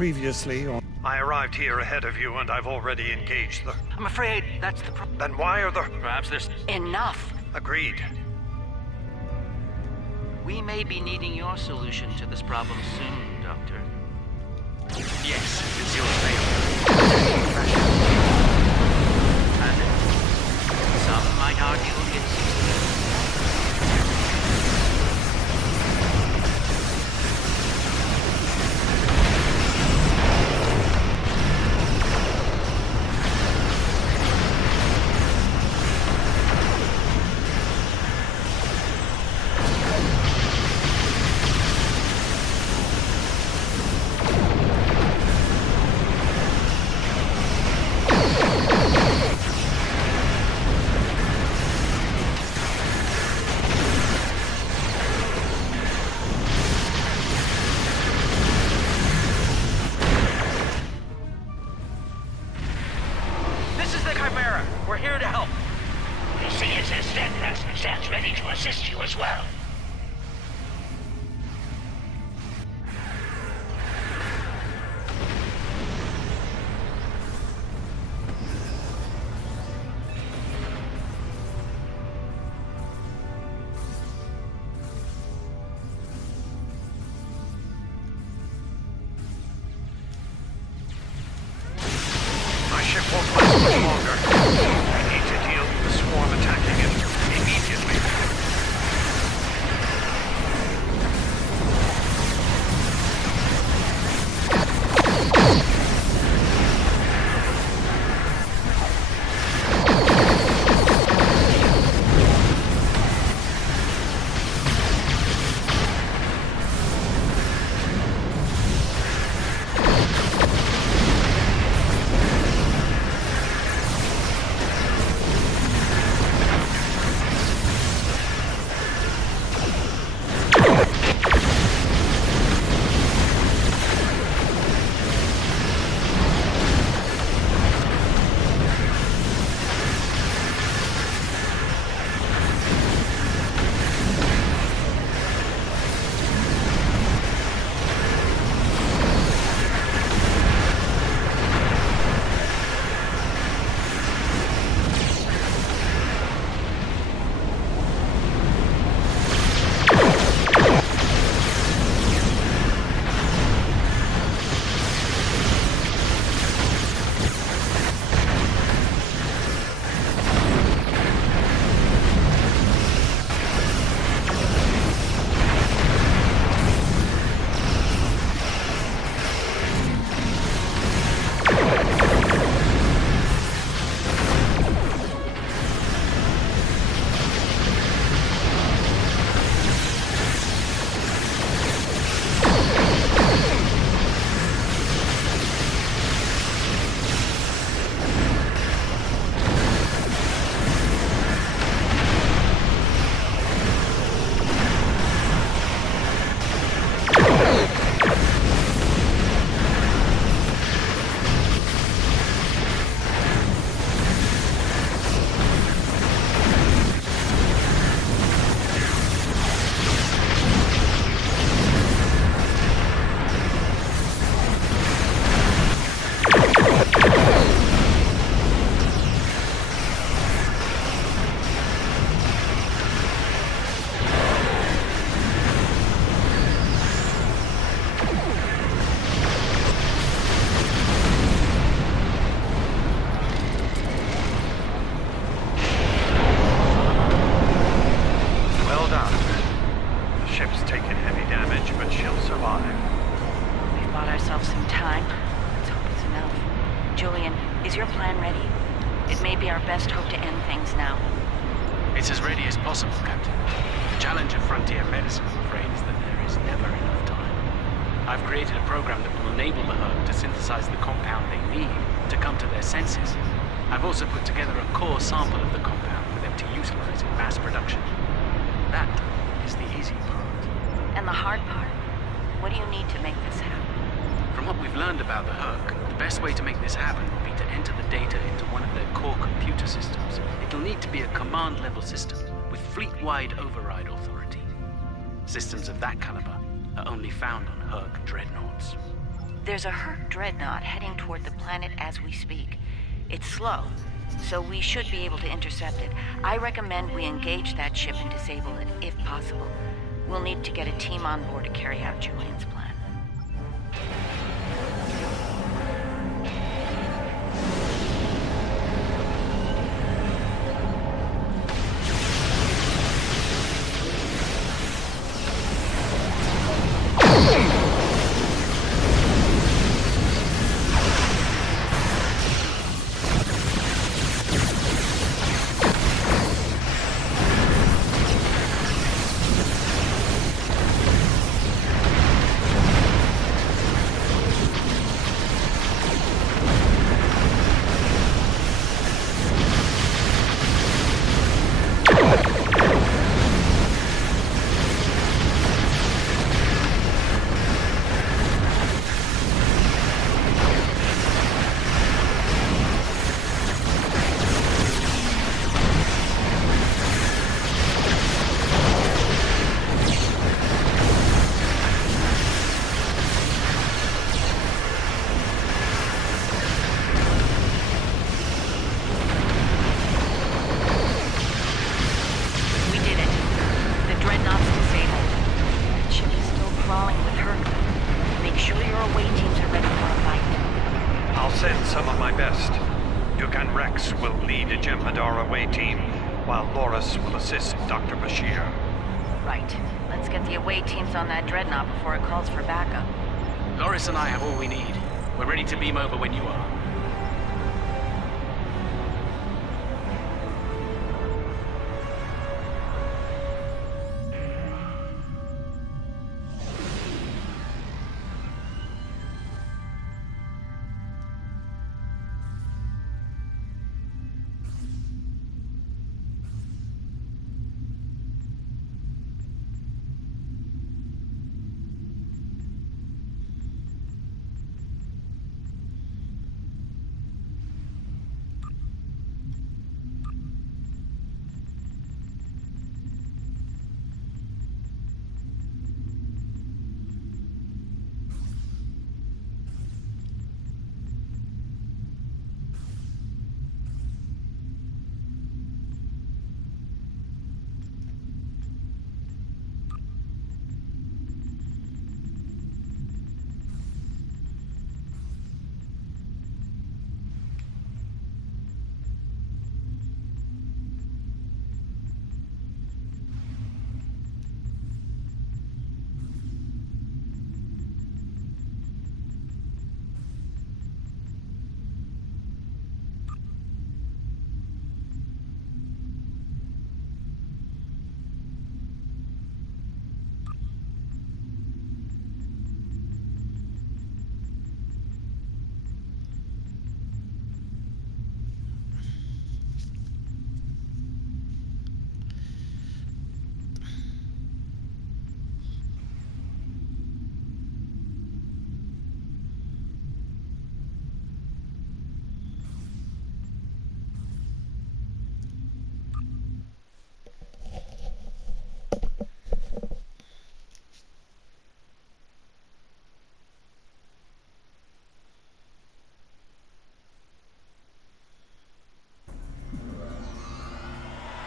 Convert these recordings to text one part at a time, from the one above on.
previously on... I arrived here ahead of you, and I've already engaged the... I'm afraid that's the problem. Then why are there... Perhaps there's... Enough! Agreed. We may be needing your solution to this problem soon, Doctor. Yes, it's your failure. And some might argue it's... stands ready to assist you as well. My ship won't last much longer. I need to deal with the swarm attacking it immediately. It's as ready as possible, Captain. The challenge of frontier medicine, I'm afraid, is that there is never enough time. I've created a program that will enable the herd to synthesize the compound they need to come to their senses. I've also put together a core sample of the compound for them to utilize in mass production. That is the easy part. And the hard part? What do you need to make this happen? From what we've learned about the Herc, the best way to make this happen would be to enter the data into one of their core computer systems. It'll need to be a command-level system with fleet-wide override authority. Systems of that caliber are only found on Herc dreadnoughts. There's a hurt dreadnought heading toward the planet as we speak. It's slow, so we should be able to intercept it. I recommend we engage that ship and disable it, if possible. We'll need to get a team on board to carry out Julian's plan. On that dreadnought before it calls for backup. Loris and I have all we need. We're ready to beam over when you are.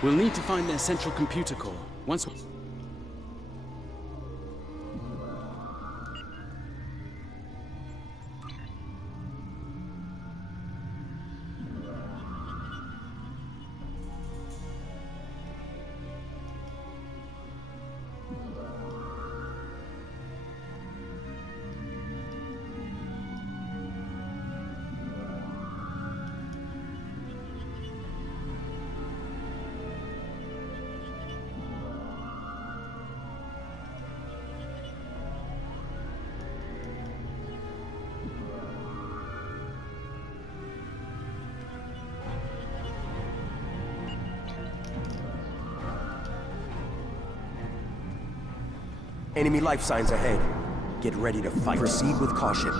We'll need to find their central computer core. Once we... Enemy life signs ahead. Get ready to fight. Proceed with caution.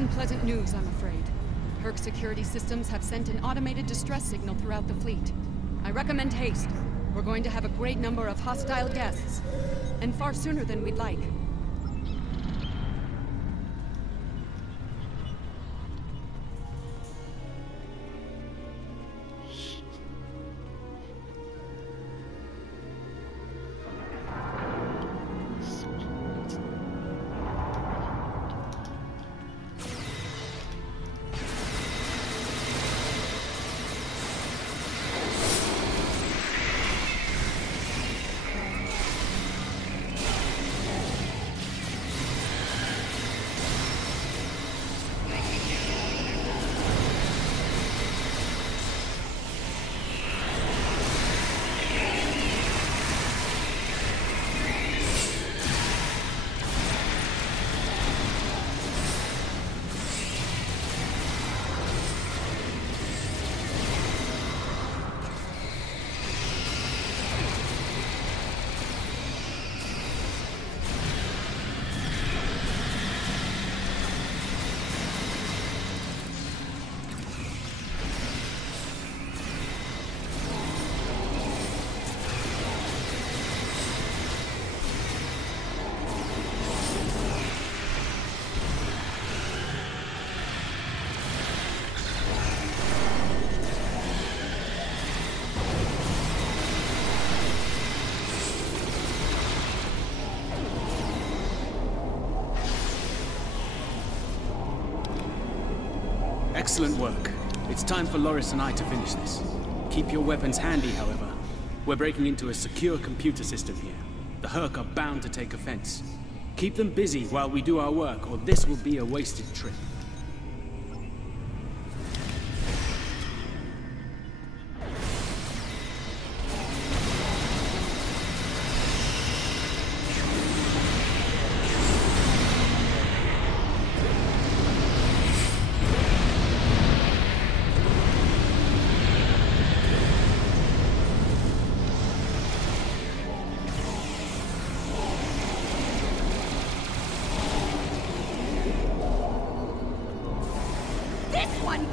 unpleasant news, I'm afraid. Herc security systems have sent an automated distress signal throughout the fleet. I recommend haste. We're going to have a great number of hostile guests, and far sooner than we'd like. Excellent work. It's time for Loris and I to finish this. Keep your weapons handy, however. We're breaking into a secure computer system here. The Herc are bound to take offense. Keep them busy while we do our work, or this will be a wasted trip.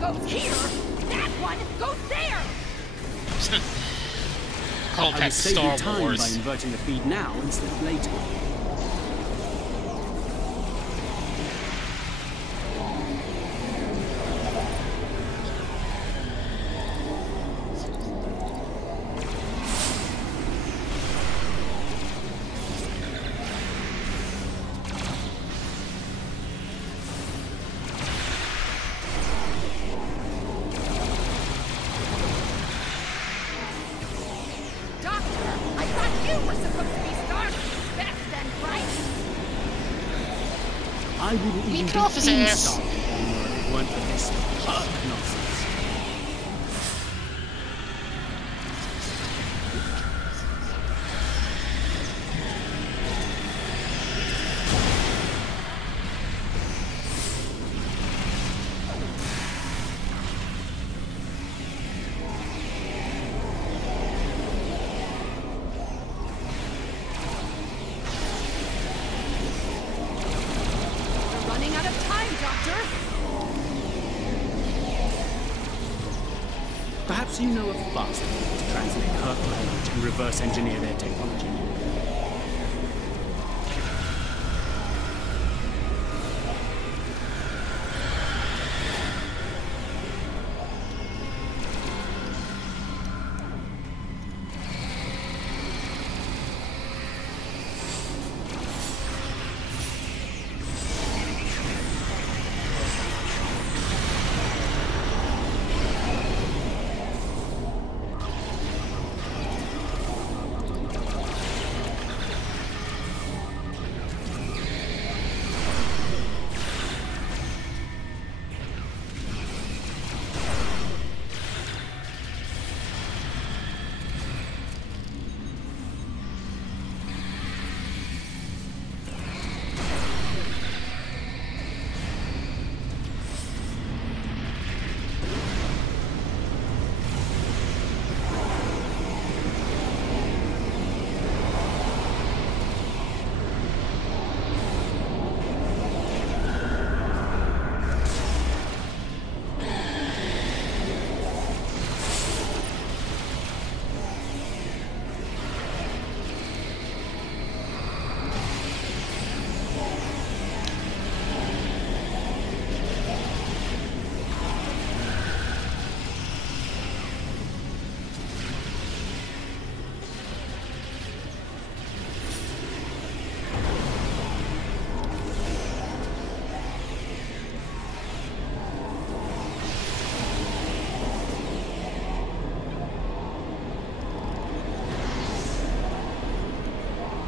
Goes here, that one goes there! Call that Star time Wars. by inverting the feed now instead of later. I wouldn't even Beat off his be ass. inside anymore if it weren't for this Herc nonsense. Perhaps you know of faster ways to translate Herc language and reverse engineer their technology.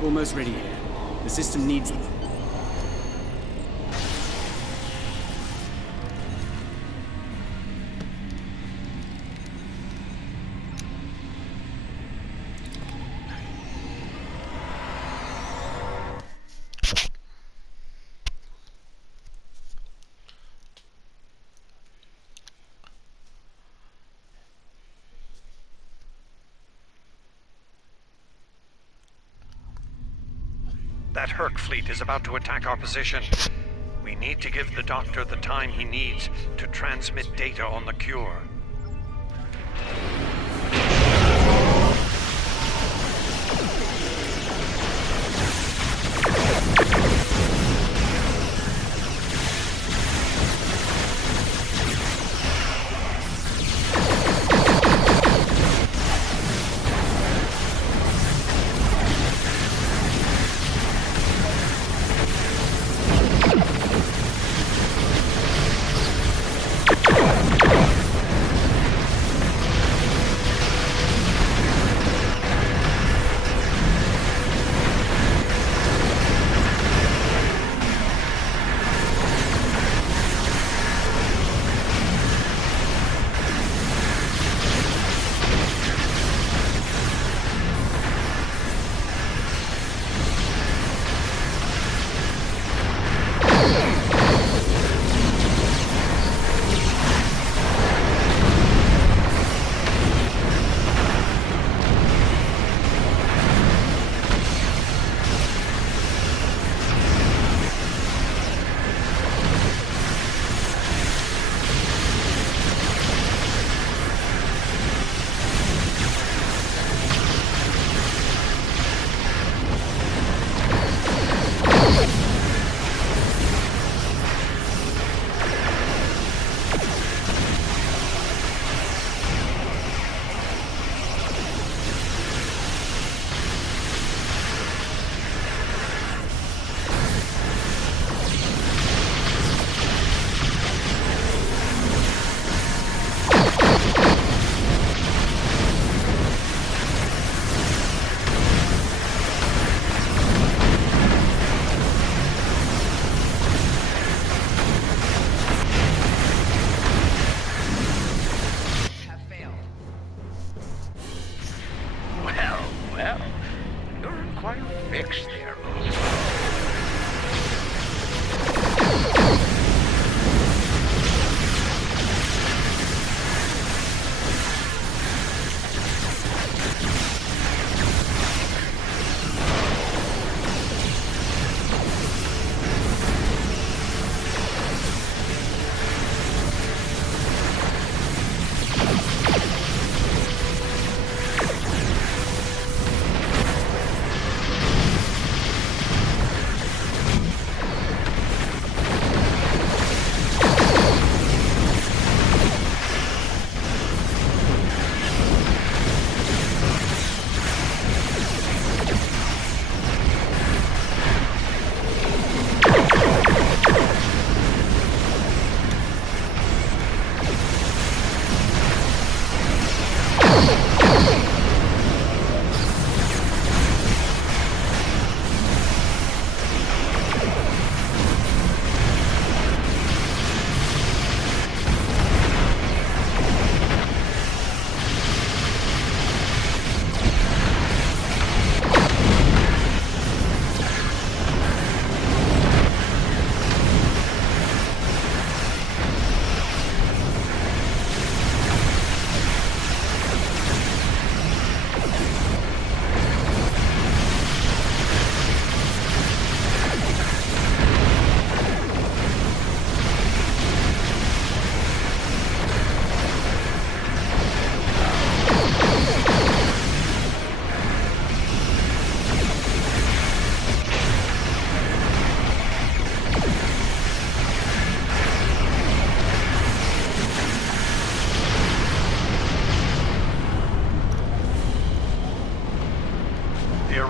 Almost ready here. The system needs them. That Herc fleet is about to attack our position. We need to give the Doctor the time he needs to transmit data on the cure.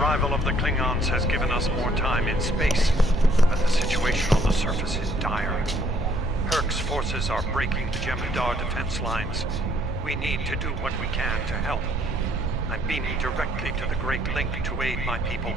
arrival of the Klingons has given us more time in space, but the situation on the surface is dire. Herc's forces are breaking the Jem'Hadar defense lines. We need to do what we can to help. I'm beaming directly to the Great Link to aid my people.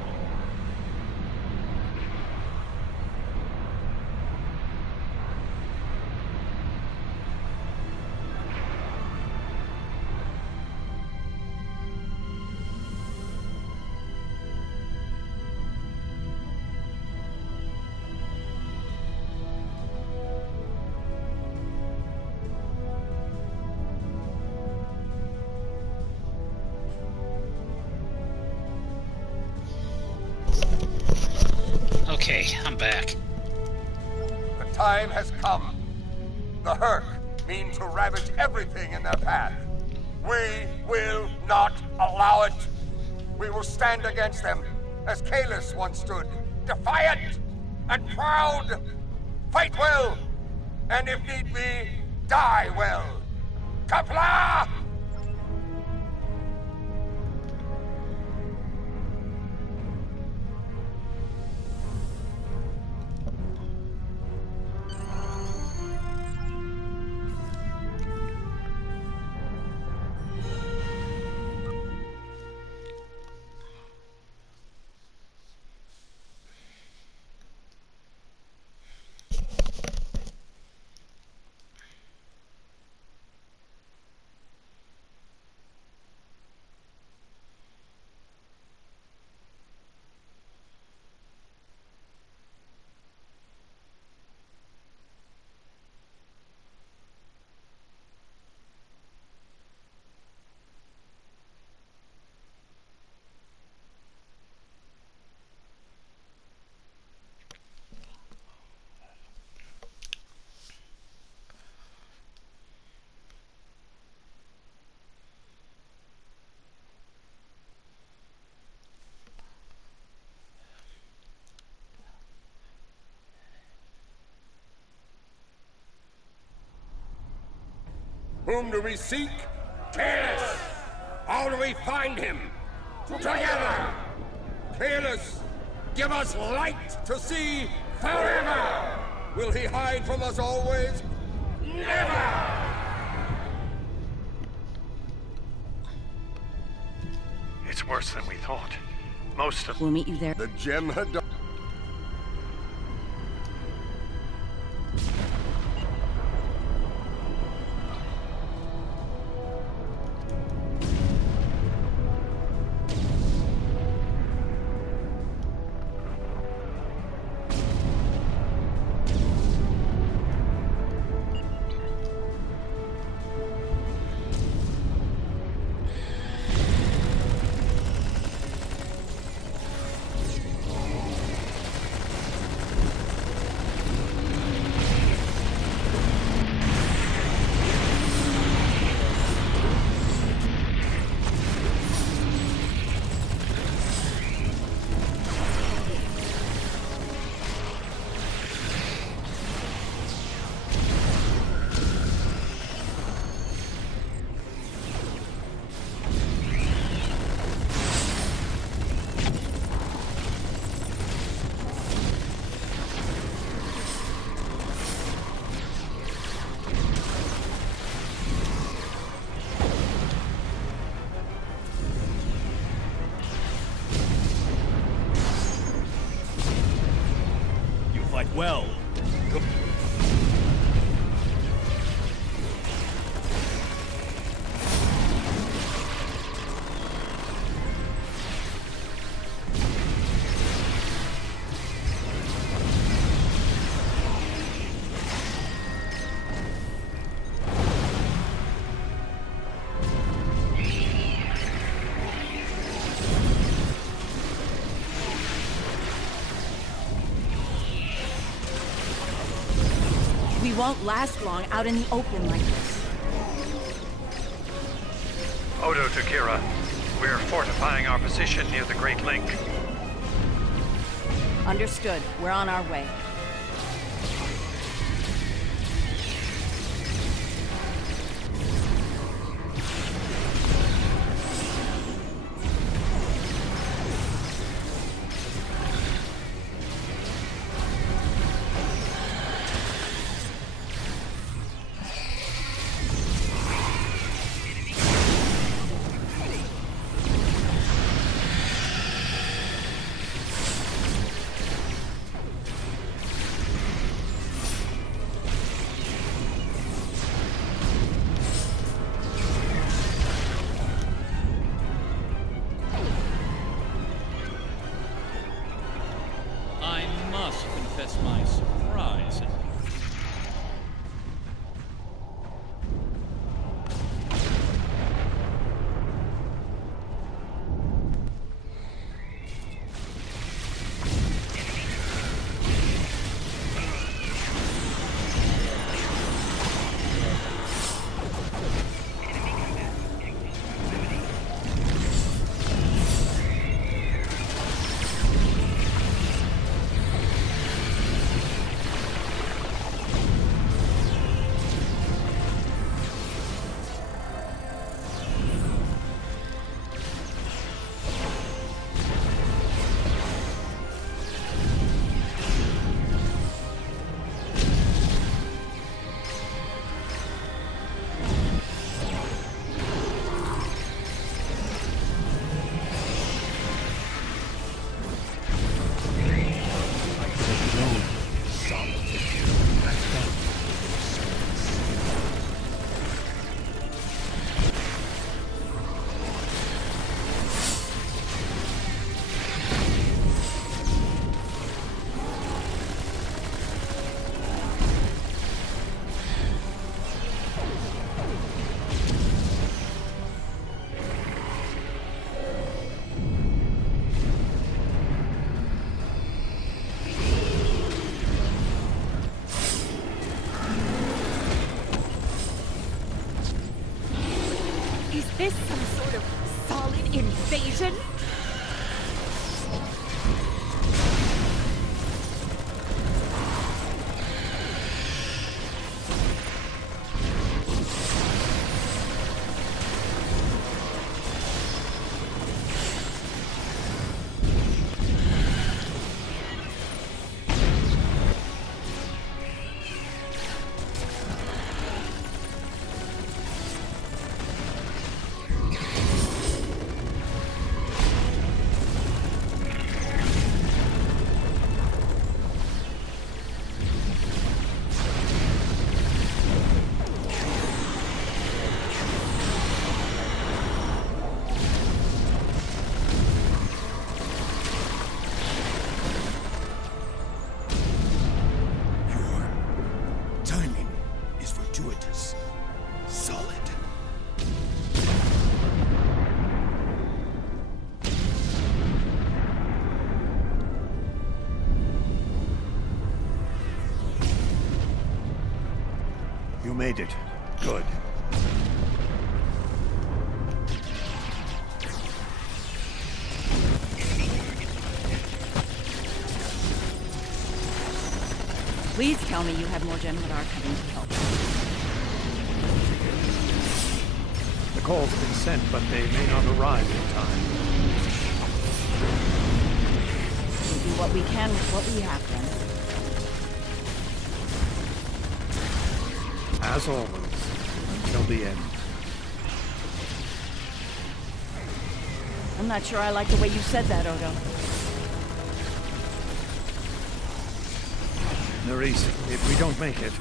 Okay, I'm back. The time has come. The Herc mean to ravage everything in their path. We will not allow it. We will stand against them, as Kalis once stood, defiant and proud. Fight well, and if need be, die well. Kapla! Whom do we seek? Kalis! How do we find him? Together! Kalis, give us light to see forever! Will he hide from us always? Never! It's worse than we thought. Most of... We'll meet you there. The gem had done. Well. We won't last long out in the open like this. Odo to Kira. We're fortifying our position near the Great Link. Understood. We're on our way. That's my surprise. You made it. Good. Please tell me you have more Jem'Hadar coming to help. The call's been sent, but they may not arrive in time. We'll do what we can with what we have, then. As always, until the end. I'm not sure I like the way you said that, Odo. Nerys, if we don't make it...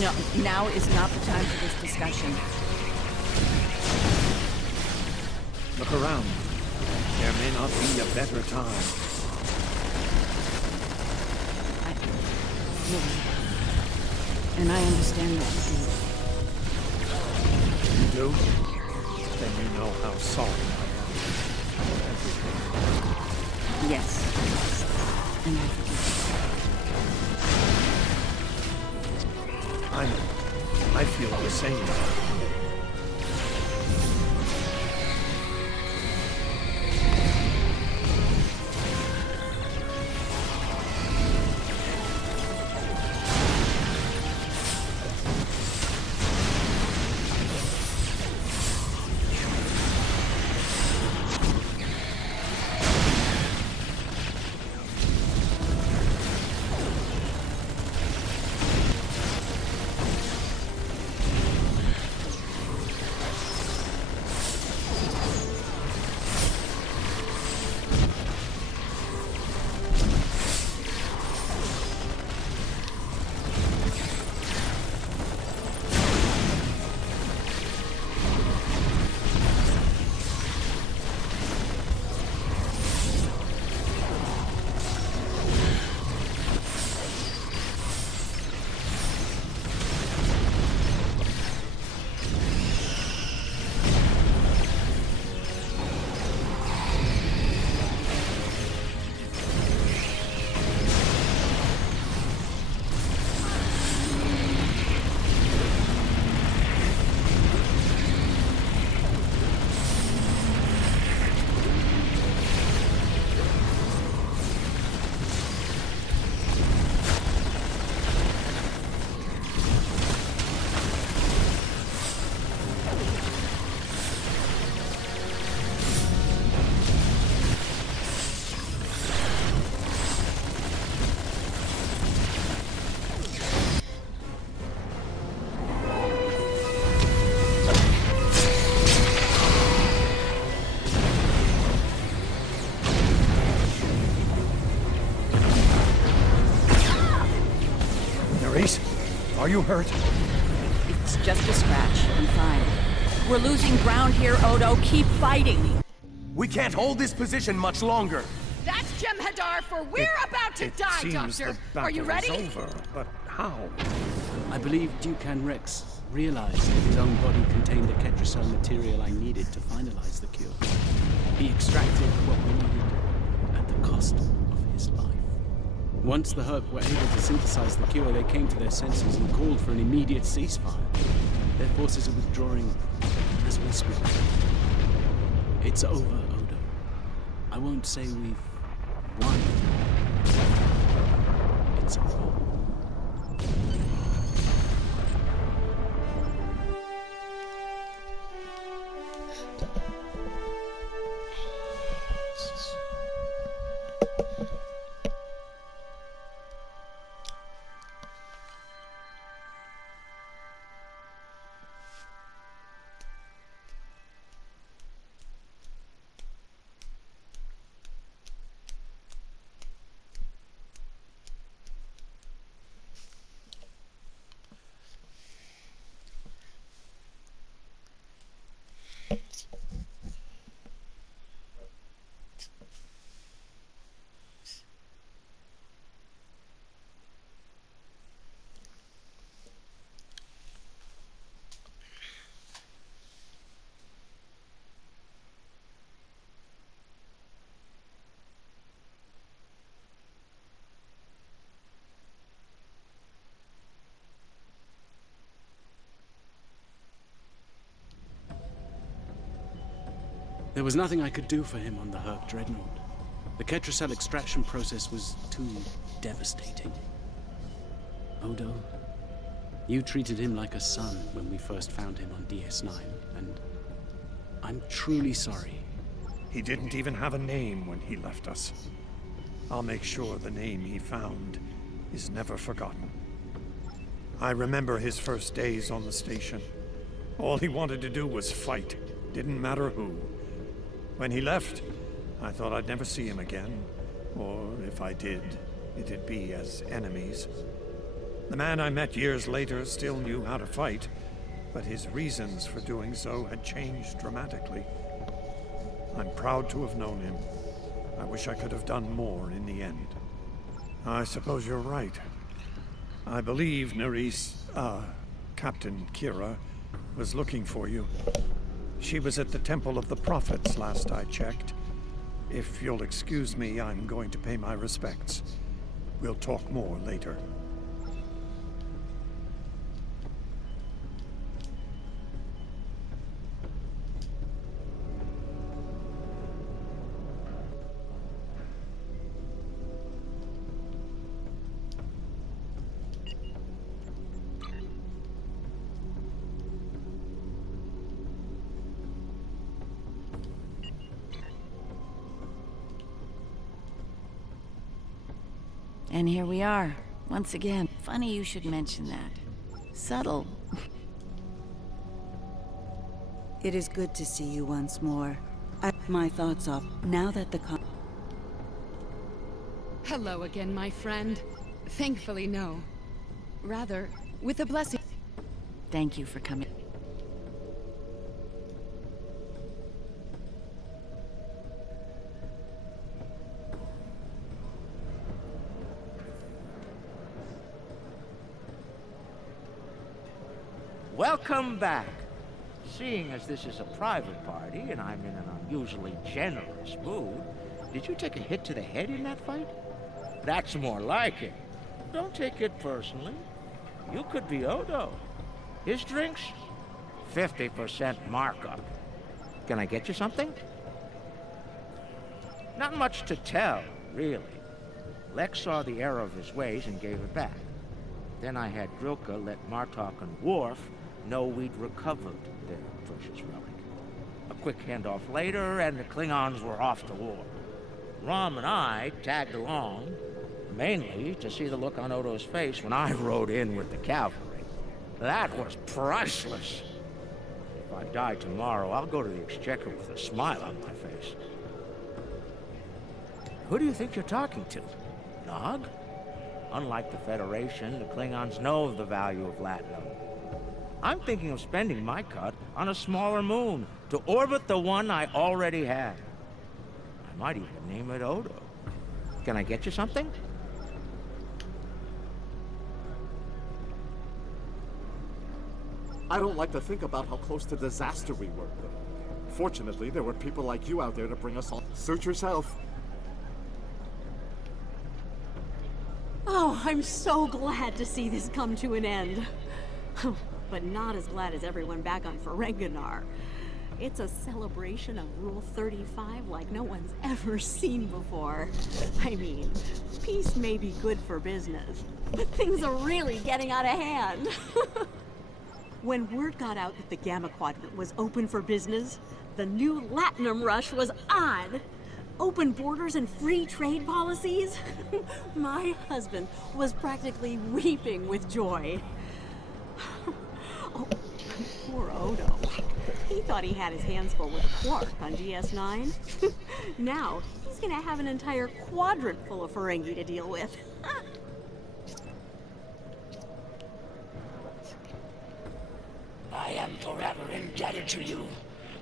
No, now is not the time for this discussion. Look around. There may not be a better time. And I understand that you do. Then you know how sorry I am for everything. Yes. And I know. I feel the same. Are you hurt? It's just a scratch. I'm fine. We're losing ground here, Odo. Keep fighting. We can't hold this position much longer. That's Jem'Hadar, for we're about to die, Doctor. Are you ready? Over, but how? I believe Dukan Rex realized that his own body contained the Ketracel material I needed to finalize the cure. He extracted what we needed at the cost of his life. Once the Herc were able to synthesize the cure, they came to their senses and called for an immediate ceasefire. Their forces are withdrawing as we speak. It's over, Odo. I won't say we've won. It's over. There was nothing I could do for him on the Herc Dreadnought. The Ketracell extraction process was too devastating. Odo, you treated him like a son when we first found him on DS9, and I'm truly sorry. He didn't even have a name when he left us. I'll make sure the name he found is never forgotten. I remember his first days on the station. All he wanted to do was fight. Didn't matter who. When he left, I thought I'd never see him again. Or if I did, it'd be as enemies. The man I met years later still knew how to fight, but his reasons for doing so had changed dramatically. I'm proud to have known him. I wish I could have done more in the end. I suppose you're right. I believe Captain Kira was looking for you. She was at the Temple of the Prophets last I checked. If you'll excuse me, I'm going to pay my respects. We'll talk more later. And here we are, once again. Funny you should mention that. Subtle. It is good to see you once more. My thoughts off now that the Hello again, my friend. Thankfully, no. Rather, with a blessing. Thank you for coming. Welcome back. Seeing as this is a private party and I'm in an unusually generous mood, did you take a hit to the head in that fight? That's more like it. Don't take it personally. You could be Odo. His drinks? 50% markup. Can I get you something? Not much to tell, really. Lex saw the error of his ways and gave it back. Then I had Grilka let Martok and Worf know we'd recovered their precious relic. A quick handoff later, and the Klingons were off to war. Rom and I tagged along, mainly to see the look on Odo's face when I rode in with the cavalry. That was priceless. If I die tomorrow, I'll go to the Exchequer with a smile on my face. Who do you think you're talking to? Nog? Unlike the Federation, the Klingons know of the value of Latinum. I'm thinking of spending my cut on a smaller moon to orbit the one I already had. I might even name it Odo. Can I get you something? I don't like to think about how close to disaster we were. Fortunately, there were people like you out there to bring us all. Suit yourself. Oh, I'm so glad to see this come to an end. But not as glad as everyone back on Ferenginar. It's a celebration of Rule 35 like no one's ever seen before. I mean, peace may be good for business, but things are really getting out of hand. When word got out that the Gamma Quadrant was open for business, the new Latinum rush was on. Open borders and free trade policies? My husband was practically weeping with joy. Oh, poor Odo. He thought he had his hands full with Quark on DS9. Now, he's gonna have an entire quadrant full of Ferengi to deal with. I am forever indebted to you.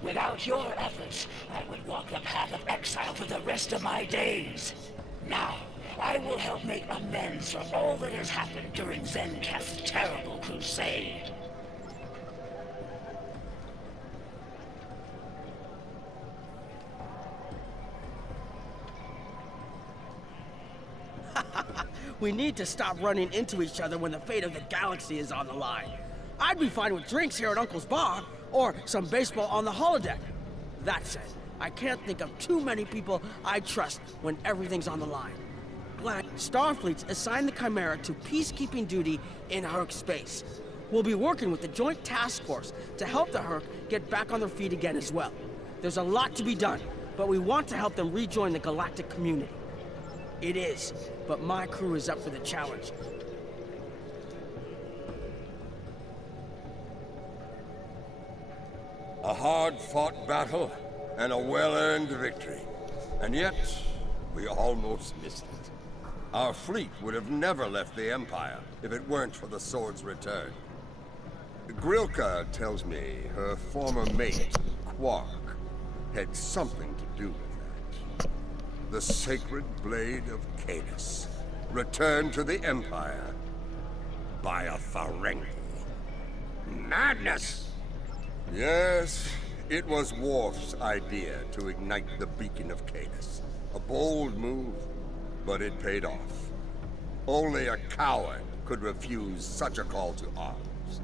Without your efforts, I would walk the path of exile for the rest of my days. Now, I will help make amends for all that has happened during Zenketh's terrible crusade. We need to stop running into each other when the fate of the galaxy is on the line. I'd be fine with drinks here at Uncle's bar, or some baseball on the holodeck. That said, I can't think of too many people I trust when everything's on the line. Glad Starfleet's assigned the Chimera to peacekeeping duty in Herc space. We'll be working with the Joint Task Force to help the Herc get back on their feet again as well. There's a lot to be done, but we want to help them rejoin the galactic community. It is, but my crew is up for the challenge. A hard-fought battle and a well-earned victory. And yet, we almost missed it. Our fleet would have never left the Empire if it weren't for the Sword's return. Grilka tells me her former mate, Quark, had something to do with that. The sacred blade of Canis, returned to the Empire by a Ferengi. Madness! Yes, it was Worf's idea to ignite the beacon of Canis. A bold move, but it paid off. Only a coward could refuse such a call to arms.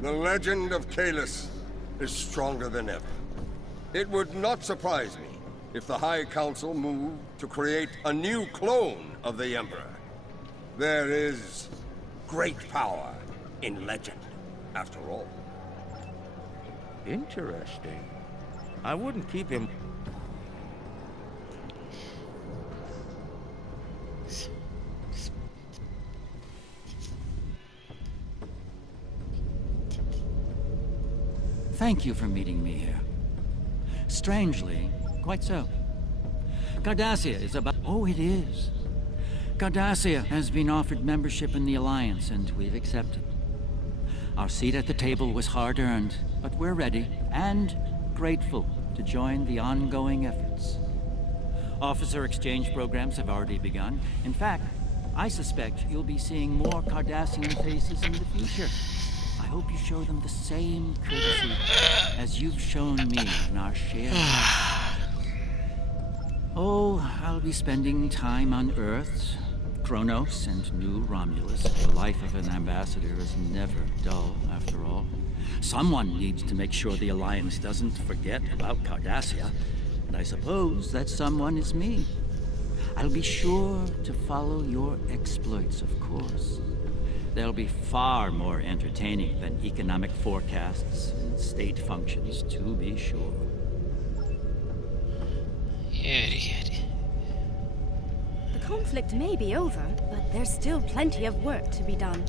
The legend of Kahless is stronger than ever. It would not surprise me if the High Council moved to create a new clone of the Emperor. There is great power in legend, after all. Interesting. I wouldn't keep him... Thank you for meeting me here. Strangely, quite so. Cardassia is about... Oh, it is. Cardassia has been offered membership in the Alliance, and we've accepted. Our seat at the table was hard-earned, but we're ready and grateful to join the ongoing efforts. Officer exchange programs have already begun. In fact, I suspect you'll be seeing more Cardassian faces in the future. I hope you show them the same courtesy as you've shown me in our shared life. Oh, I'll be spending time on Earth, Kronos, and New Romulus. The life of an ambassador is never dull, after all. Someone needs to make sure the Alliance doesn't forget about Cardassia, and I suppose that someone is me. I'll be sure to follow your exploits, of course. They'll be far more entertaining than economic forecasts and state functions, to be sure. Idiot. The conflict may be over, but there's still plenty of work to be done.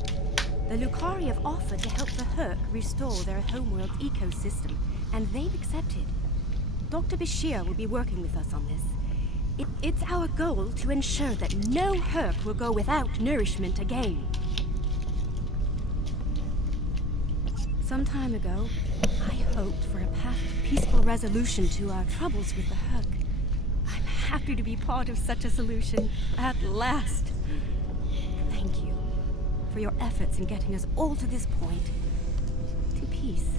The Lucari have offered to help the Herc restore their homeworld ecosystem, and they've accepted. Dr. Bashir will be working with us on this. It's our goal to ensure that no Herc will go without nourishment again. Some time ago, I hoped for a path to peaceful resolution to our troubles with the Herc. I'm happy to be part of such a solution, at last. Thank you for your efforts in getting us all to this point, to peace.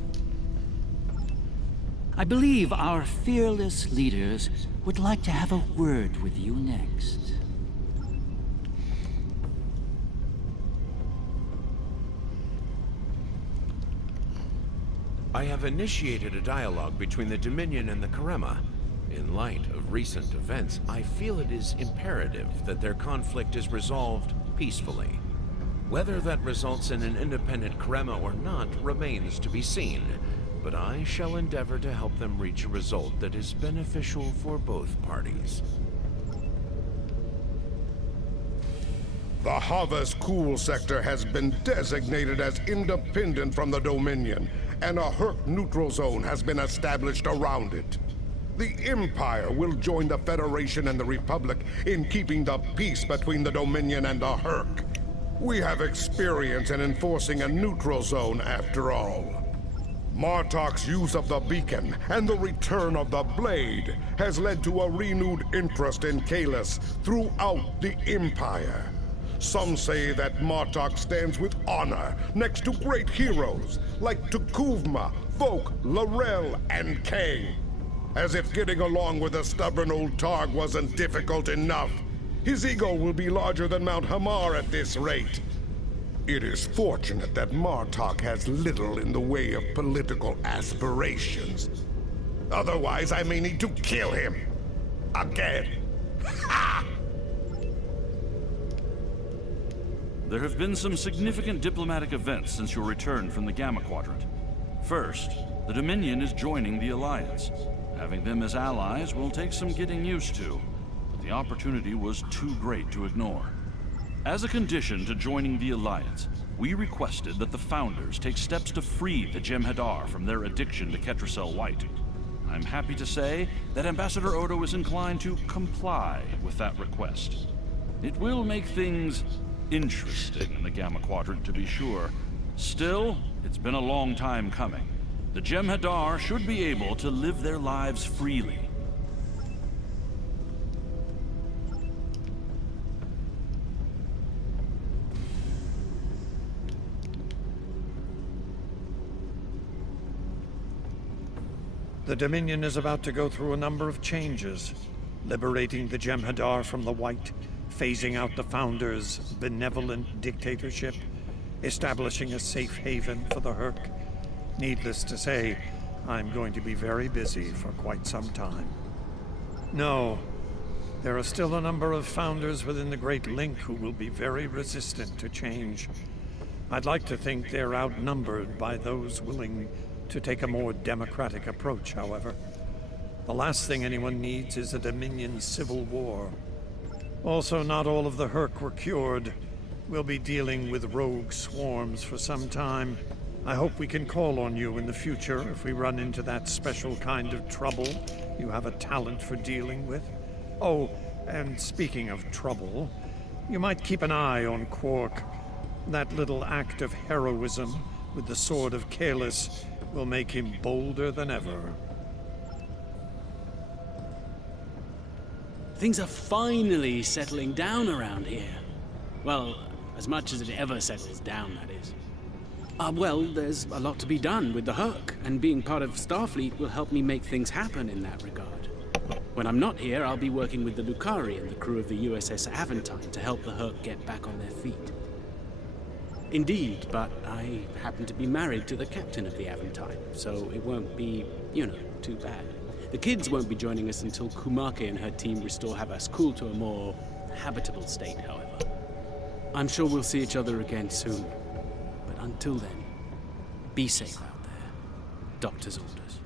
I believe our fearless leaders would like to have a word with you next. I have initiated a dialogue between the Dominion and the Karema. In light of recent events, I feel it is imperative that their conflict is resolved peacefully. Whether that results in an independent Karema or not remains to be seen, but I shall endeavor to help them reach a result that is beneficial for both parties. The Havas Cool sector has been designated as independent from the Dominion, and a Herc neutral zone has been established around it. The Empire will join the Federation and the Republic in keeping the peace between the Dominion and the Herc. We have experience in enforcing a neutral zone after all. Martok's use of the beacon and the return of the blade has led to a renewed interest in Kahless throughout the Empire. Some say that Martok stands with honor next to great heroes like Tukuvma, Voke, L'Rell, and Kang. As if getting along with a stubborn old Targ wasn't difficult enough, his ego will be larger than Mount Hamar at this rate. It is fortunate that Martok has little in the way of political aspirations. Otherwise, I may need to kill him. Again. Ha! There have been some significant diplomatic events since your return from the Gamma Quadrant. First, the Dominion is joining the Alliance. Having them as allies will take some getting used to, but the opportunity was too great to ignore. As a condition to joining the Alliance, we requested that the Founders take steps to free the Jem'Hadar from their addiction to Ketracel White. I'm happy to say that Ambassador Odo is inclined to comply with that request. It will make things interesting in the Gamma Quadrant, to be sure. Still, it's been a long time coming. The Jem'Hadar should be able to live their lives freely. The Dominion is about to go through a number of changes, liberating the Jem'Hadar from the White, phasing out the Founders' benevolent dictatorship, establishing a safe haven for the Herc. Needless to say, I'm going to be very busy for quite some time. No, there are still a number of Founders within the Great Link who will be very resistant to change. I'd like to think they're outnumbered by those willing to take a more democratic approach, however. The last thing anyone needs is a Dominion civil war. Also, not all of the Herc were cured. We'll be dealing with rogue swarms for some time. I hope we can call on you in the future if we run into that special kind of trouble you have a talent for dealing with. Oh, and speaking of trouble, you might keep an eye on Quark. That little act of heroism with the Sword of Kahless will make him bolder than ever. Things are finally settling down around here. Well, as much as it ever settles down, that is. Well, there's a lot to be done with the Herc, and being part of Starfleet will help me make things happen in that regard. When I'm not here, I'll be working with the Lucari and the crew of the U.S.S. Aventine to help the Herc get back on their feet. Indeed, but I happen to be married to the captain of the Aventine, so it won't be, too bad. The kids won't be joining us until Kumake and her team restore Havas-Kul to a more habitable state, however. I'm sure we'll see each other again soon. But until then, be safe out there. Doctor's orders.